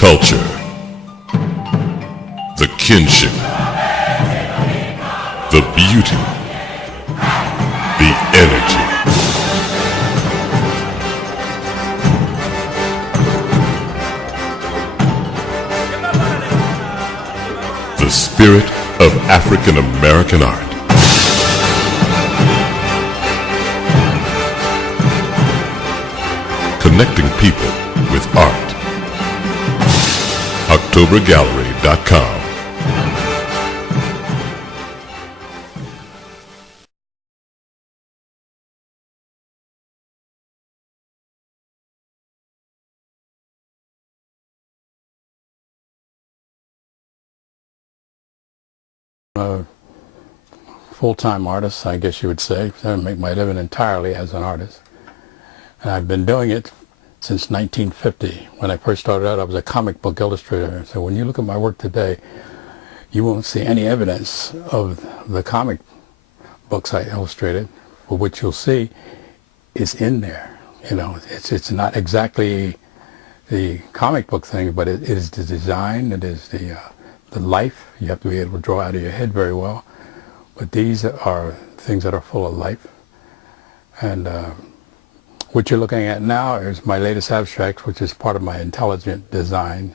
culture, the kinship, the beauty, the energy. The spirit of African American art. Connecting people with art. OctoberGallery.com. A full-time artist, I guess you would say. I make my living entirely as an artist. And I've been doing it since 1950. When I first started out, I was a comic book illustrator. So when you look at my work today, you won't see any evidence of the comic books I illustrated. But what you'll see is in there. You know, it's not exactly the comic book thing, but it is the design, it is the life. You have to be able to draw out of your head very well. But these are things that are full of life. And what you're looking at now is my latest abstract, which is part of my intelligent design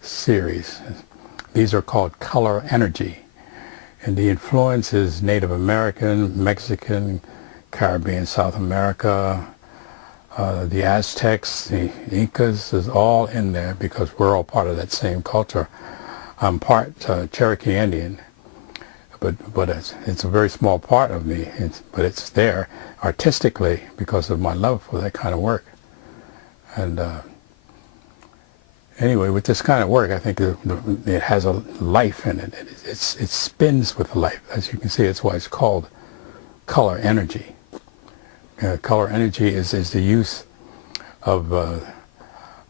series. These are called color energy. And the influence is Native American, Mexican, Caribbean, South America, the Aztecs, the Incas is all in there because we're all part of that same culture. I'm part Cherokee Indian, but it's a very small part of me, but it's there artistically because of my love for that kind of work. And anyway, with this kind of work, I think it has a life in it. It spins with life. As you can see, it's why it's called color energy. Color energy is the use of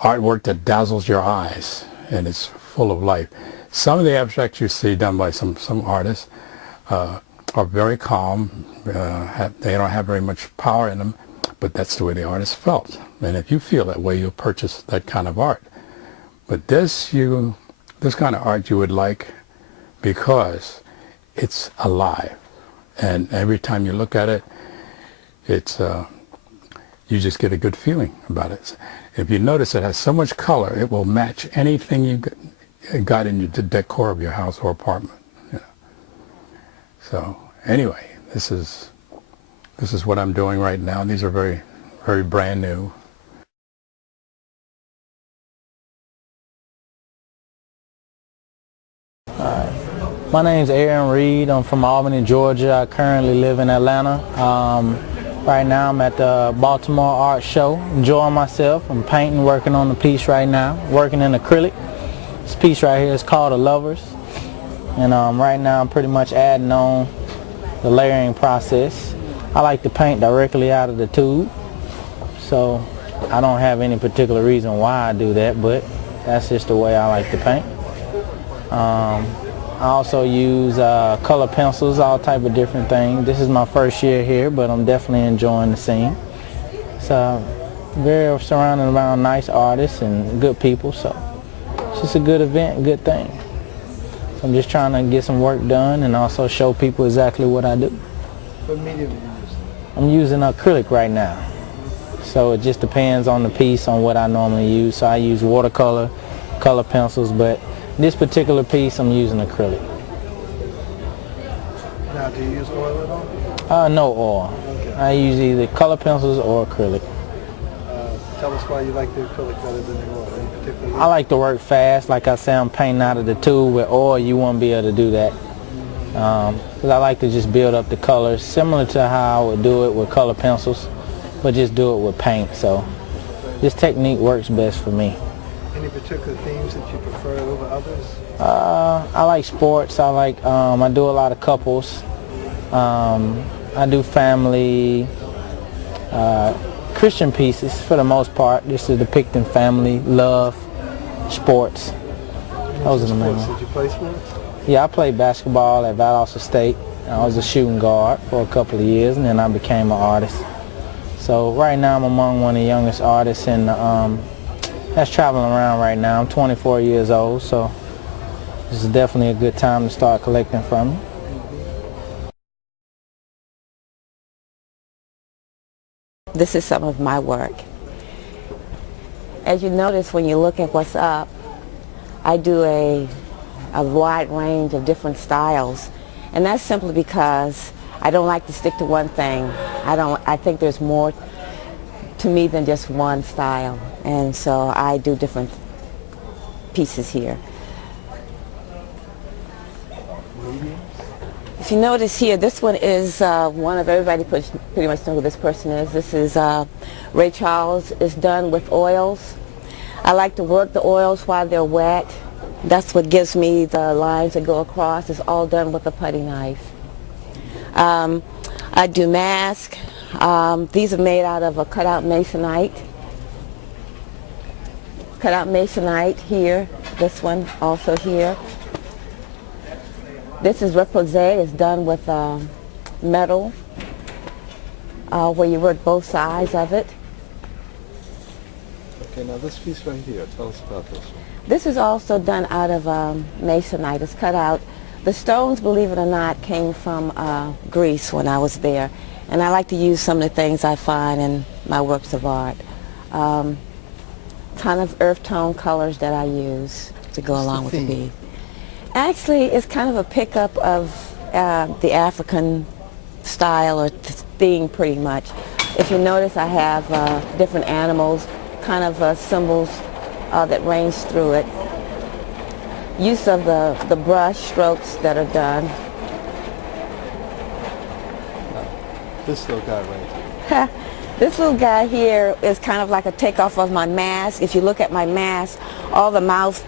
artwork that dazzles your eyes, and it's full of life. Some of the abstracts you see done by some artists are very calm. They don't have very much power in them, but that's the way the artist felt. And if you feel that way, you'll purchase that kind of art. But this kind of art you would like because it's alive. And every time you look at it, you just get a good feeling about it. If you notice it has so much color, it will match anything you got in the decor of your house or apartment. You know. So anyway, this is what I'm doing right now. These are very, very brand new. My name's Aaron Reed. I'm from Albany, Georgia. I currently live in Atlanta. Right now I'm at the Baltimore Art Show, enjoying myself. I'm painting, working on the piece right now, working in acrylic. This piece right here is called The Lovers. And right now I'm pretty much adding on the layering process. I like to paint directly out of the tube. So I don't have any particular reason why I do that, but that's just the way I like to paint. I also use color pencils, all type of different things. This is my first year here, but I'm definitely enjoying the scene. So very surrounded around nice artists and good people, so it's just a good event, a good thing. So I'm just trying to get some work done and also show people exactly what I do. What medium do you use? I'm using acrylic right now. So it just depends on the piece, on what I normally use. So I use watercolor, color pencils, but this particular piece I'm using acrylic. Now, do you use oil at all? No oil. Okay. I use either color pencils or acrylic. Tell us why you like the acrylic better than the oil. Any particular reason? I like to work fast. Like I say, I'm painting out of the tube. With oil, you won't be able to do that. Because I like to just build up the colors, similar to how I would do it with color pencils, but just do it with paint. So this technique works best for me. Any particular themes that you prefer over others? I like sports. I do a lot of couples. I do family, Christian pieces for the most part. This is depicting family, love, sports. Those are the main ones. Did you play sports? Yeah, I played basketball at Valdosta State. I was a shooting guard for a couple of years, and then I became an artist. So right now I'm among one of the youngest artists in the that's traveling around right now. I'm 24 years old, so this is definitely a good time to start collecting from me. This is some of my work. As you notice when you look at what's up, I do a wide range of different styles, and that's simply because I don't like to stick to one thing. I think there's more to me than just one style, and so I do different pieces here. If you notice here, this one is one of everybody pretty much know who this person is. This is Ray Charles. It's done with oils. I like to work the oils while they're wet. That's what gives me the lines that go across. It's all done with a putty knife. I do mask. These are made out of a cutout masonite. Cutout masonite here. This one also here. This is repose. It's done with metal, where you work both sides of it. Okay, now this piece right here, tell us about this one. This is also done out of masonite. It's cut out. The stones, believe it or not, came from Greece when I was there. And I like to use some of the things I find in my works of art. Kind of earth tone colors that I use to go along with the bead. Actually, it's kind of a pickup of the African style or theme, pretty much. If you notice, I have different animals, kind of symbols that range through it. Use of the brush strokes that are done. This little guy right here. This little guy here is kind of like a takeoff of my mask. If you look at my mask, all the mouth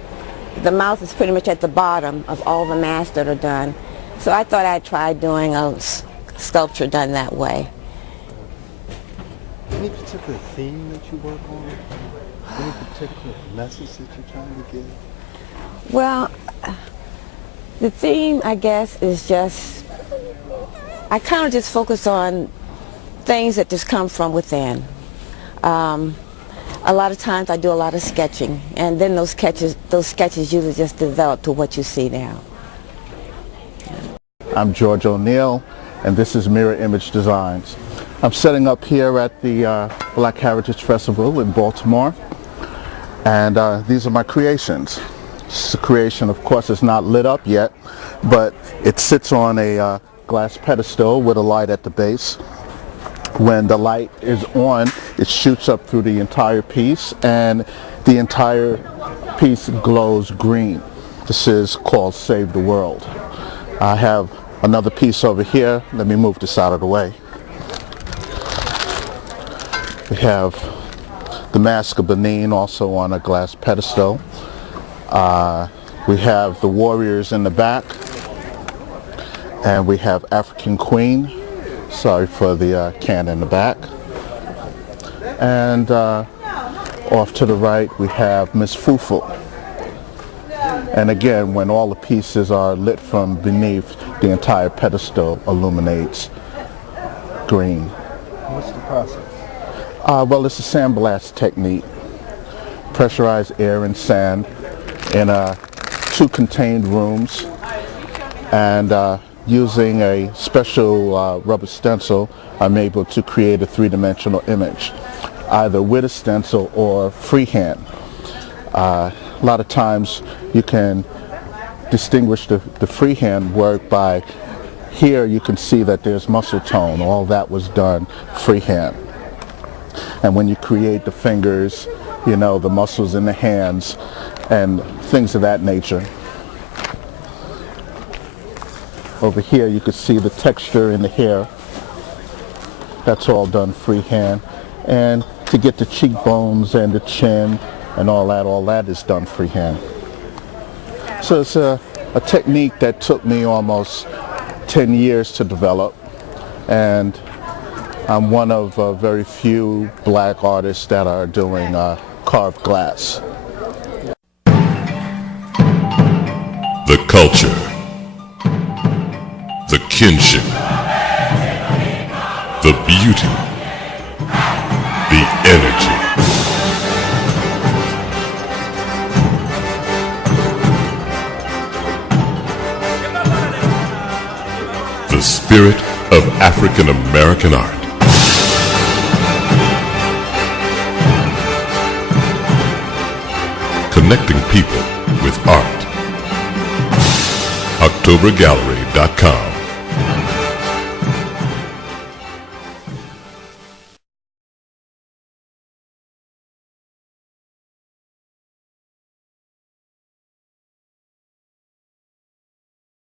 is pretty much at the bottom of all the masks that are done. So I thought I'd try doing a sculpture done that way. Any particular theme that you work on? Any particular message that you're trying to give? Well, the theme, I guess, is just, I kind of just focus on things that just come from within. A lot of times I do a lot of sketching, and then those sketches usually just develop to what you see now. I'm George Oneil, and this is Mirror Image Designs. I'm setting up here at the Black Heritage Festival in Baltimore, and these are my creations. This creation, of course, is not lit up yet, but it sits on a glass pedestal with a light at the base. When the light is on, it shoots up through the entire piece, and the entire piece glows green. This is called Save the World. I have another piece over here. Let me move this out of the way. We have the Mask of Benin also on a glass pedestal. We have the warriors in the back, and we have African Queen. Sorry for the can in the back. And off to the right we have Miss Fufu. And again, when all the pieces are lit from beneath, the entire pedestal illuminates green. What's the process? Well, it's a sandblast technique. Pressurized air and sand in 2 contained rooms, and using a special rubber stencil, I'm able to create a 3-dimensional image, either with a stencil or freehand. A lot of times you can distinguish the freehand work by, here you can see that there's muscle tone. All that was done freehand. And when you create the fingers, you know, the muscles in the hands and things of that nature. Over here you can see the texture in the hair. That's all done freehand. And to get the cheekbones and the chin and all that is done freehand. So it's a technique that took me almost 10 years to develop, and I'm one of very few black artists that are doing carved glass. The culture, the kinship, the beauty, the energy. The spirit of African American art. Connecting people with art. OctoberGallery.com